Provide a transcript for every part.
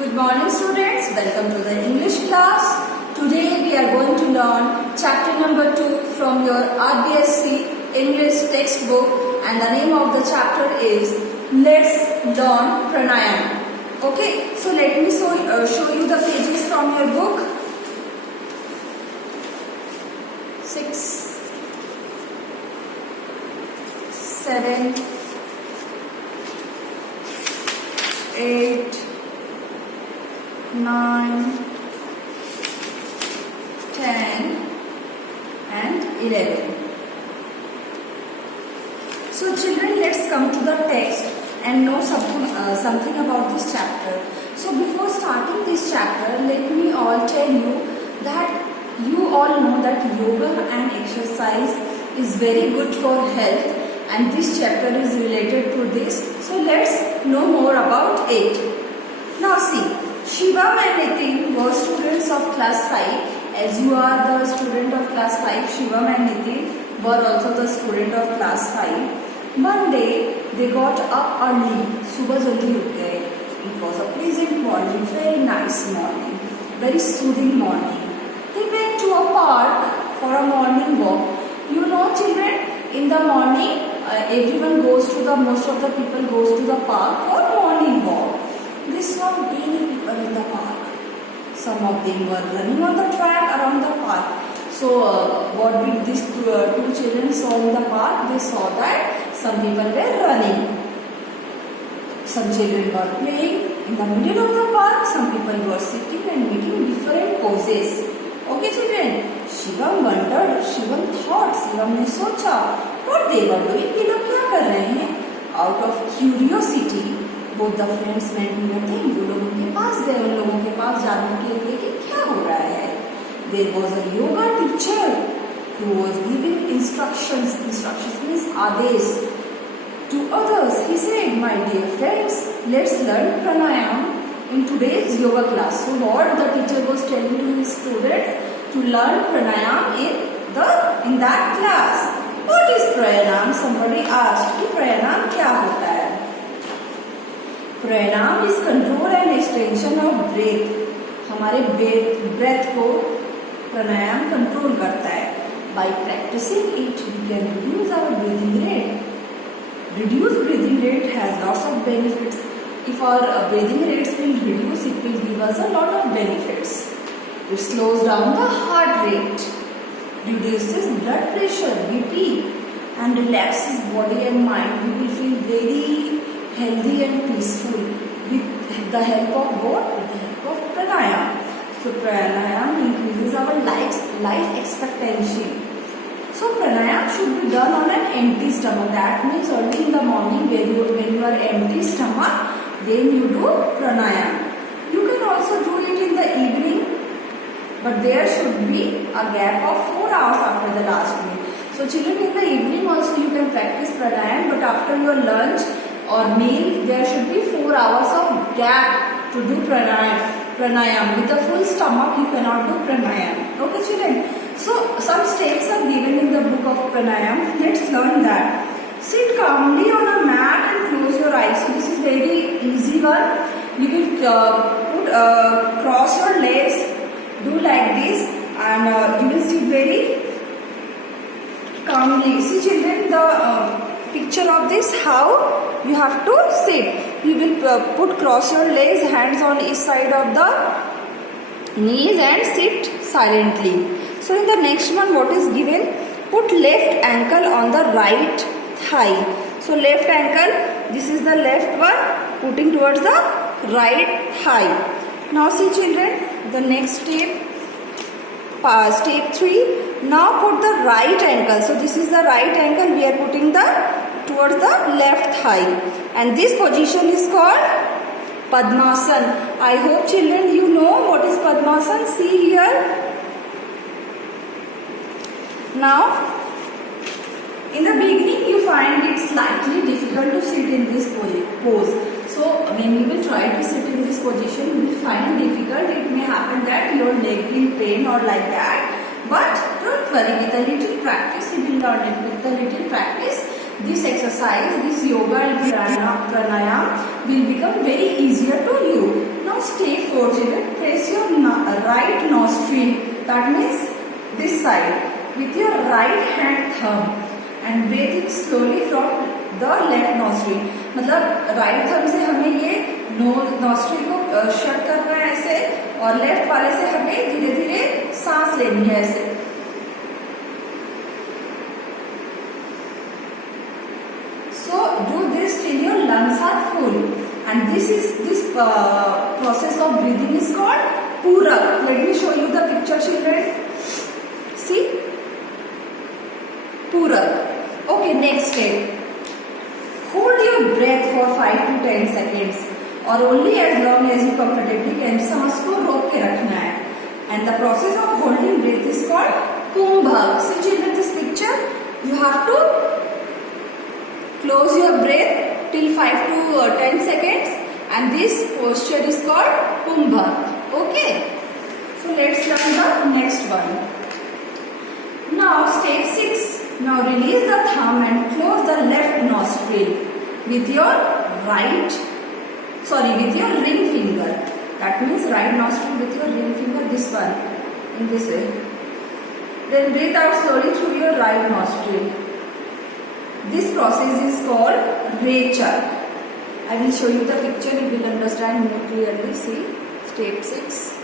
Good morning students, welcome to the English class. Today we are going to learn chapter number 2 from your RBSC English textbook, and the name of the chapter is Let's Learn Pranayama. Okay, so let me show you the pages from your book. 6, 7, 8, 9, 10 and 11. So children, let's come to the text and know something about this chapter. So before starting this chapter, let me all tell you that you all know that yoga and exercise is very good for health, and this chapter is related to this. So let's know more about it. Now see, Shivam and Nitin were students of class 5. As you are the student of class 5, Shivam and Nitin were also the student of class 5. One day they got up early. Subah jaldi उठ गए. It was a pleasant morning, very nice morning, very soothing morning. They went to a park for a morning walk. You know children, in the morning most of the people goes to the park for morning walk. They saw many people in the park. Some of them were running on the track around the park. So what did these two children saw in the park? They saw that some people were running. Some children were playing in the middle of the park. Some people were sitting and making different poses. Okay children, Shivam wondered, Shivam thought, Shivam ने सोचा, what they were doing, ये लोग क्या कर रहे हैं? Out of curiosity, both the friends went near them. वो लोग उनके पास गए, उन लोगों के पास जानने के लिए कि क्या हो रहा है. There was a yoga teacher who was giving instructions. Instructions means Adesh to others. He said, my dear friends, let's learn pranayama in today's yoga class. So what the teacher was telling to his students to learn pranayama in that class. What is pranayama? Somebody asked कि pranayama क्या होता है? Pranayama is control and extension of breath. हमारे breath को pranayama control करता है. By practicing it, we can reduce our breathing rate. Reduced breathing rate has lots of benefits. If our breathing rates will reduce, it will give us a lot of benefits. It slows down the heart rate, reduces blood pressure, BP, and relaxes body and mind. We will feel very healthy and peaceful with the help of what? With the help of pranayama. So pranayama increases our life expectancy. So pranayama should be done on an empty stomach. That means early in the morning when you are empty stomach, then you do pranayama. You can also do it in the evening, but there should be a gap of 4 hours after the last meal. So children, in the evening also you can practice pranayama, but after your lunch or meal, there should be 4 hours of gap to do pranayama. With a full stomach, you cannot do pranayama. Okay children? So some steps are given in the book of pranayama. Let's learn that. Sit calmly on a mat and close your eyes. So this is very easy one. You will cross your legs, do like this, and you will sit very calmly. See children, the picture of this, how you have to sit. You will cross your legs, hands on each side of the knees, and sit silently. So in the next one, what is given? Put left ankle on the right thigh. So left ankle, this is the left one, putting towards the right thigh. Now see children, the next step, step 3. Now put the right ankle. So this is the right ankle, we are putting towards the left thigh. And this position is called Padmasana. I hope children you know what is Padmasana. See here. Now, in the beginning you find it slightly difficult to sit in this pose. So when you will try to sit in this position, you will find difficult. It may happen that your leg will pain or like that. But don't worry, with a little practice you will learn it. With a little practice, this exercise, this yoga and pranayama will become very easier to you. Now step children, press your right nostril, that means this side, with your right hand thumb and breathe it slowly from the left nostril. मतलब right thumb से हमें ये nostril को shut करना है ऐसे, और left वाले से हमें धीरे धीरे सांस लेनी है ऐसे. So do this till your lungs are full, and this process of breathing is called Purak. Let me show you the picture, children. See, Purak. Okay, next step. Hold your breath for 5 to 10 seconds, और only as long as you comfortably can. सांस को रोक के रखना है. And the process of holding breath is called Kumbhak. See, children, this picture. You have to close your breath till 5 to 10 seconds, and this posture is called Kumbhak. Okay. So let's learn the next one. Now step 6. Now release the thumb and close the left nostril with your ring finger. That means right nostril with your ring finger, this one, in this way. Then breathe out slowly through your right nostril. This process is called Rechak. I will show you the picture, you will understand more clearly. See, step 6.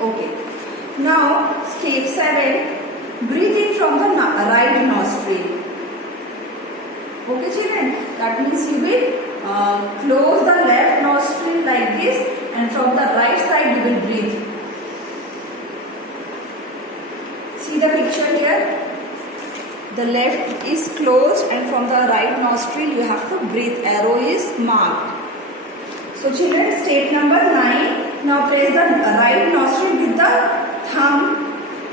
Okay. Now step 7. Breathe in from the right nostril. Okay, children? That means you will close the left nostril like this, and from the right side you will breathe. See the picture here? The left is closed, and from the right nostril you have to breathe. Arrow is marked. So children, step number 9. Now press the right nostril with the thumb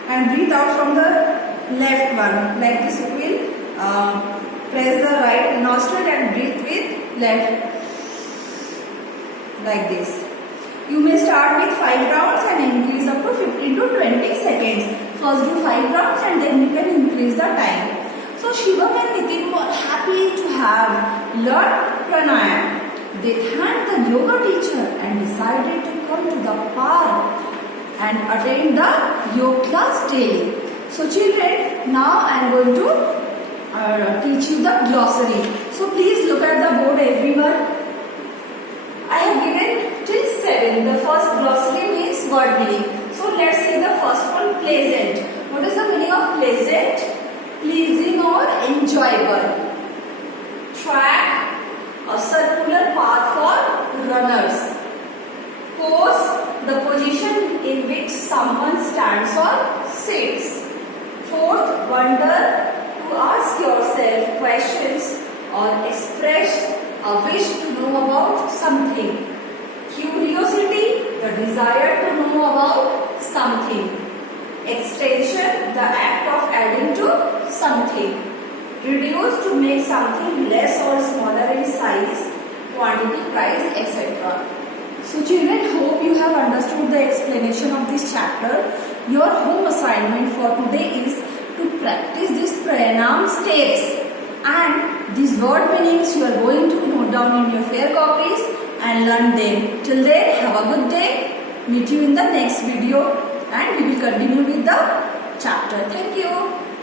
and breathe out from the left one. Like this, you will press the right nostril and breathe with left. Like this. You may start with 5 rounds and increase up to 15 to 20 seconds. First do 5 rounds and then you can increase the time. So Shivam and Nitin were happy to have learned pranayam. They thanked the yoga teacher and decided to come to the park and attend the yoga class daily. So children, now I am going to teach you the glossary. So please look at the board, everyone. I have given till 7. The first glossary means word meaning. So let's see the first one, pleasant. What is the meaning of pleasant? Pleasing or enjoyable. Track, a circular path for runners. Pose, the position in which someone stands or sits. Fourth, wonder, to ask yourself questions or express a wish to know about something. Curiosity, the desire to know about something. Extension, the act of adding to something. Reduce, to make something less or smaller in size, quantity, price, etc. So children, hope you have understood the explanation of this chapter. Your home assignment for today is to practice these pranayam steps, and these word meanings you are going to note down in your fair copies and learn them. Till then, have a good day. Meet you in the next video, and we will continue with the chapter. Thank you.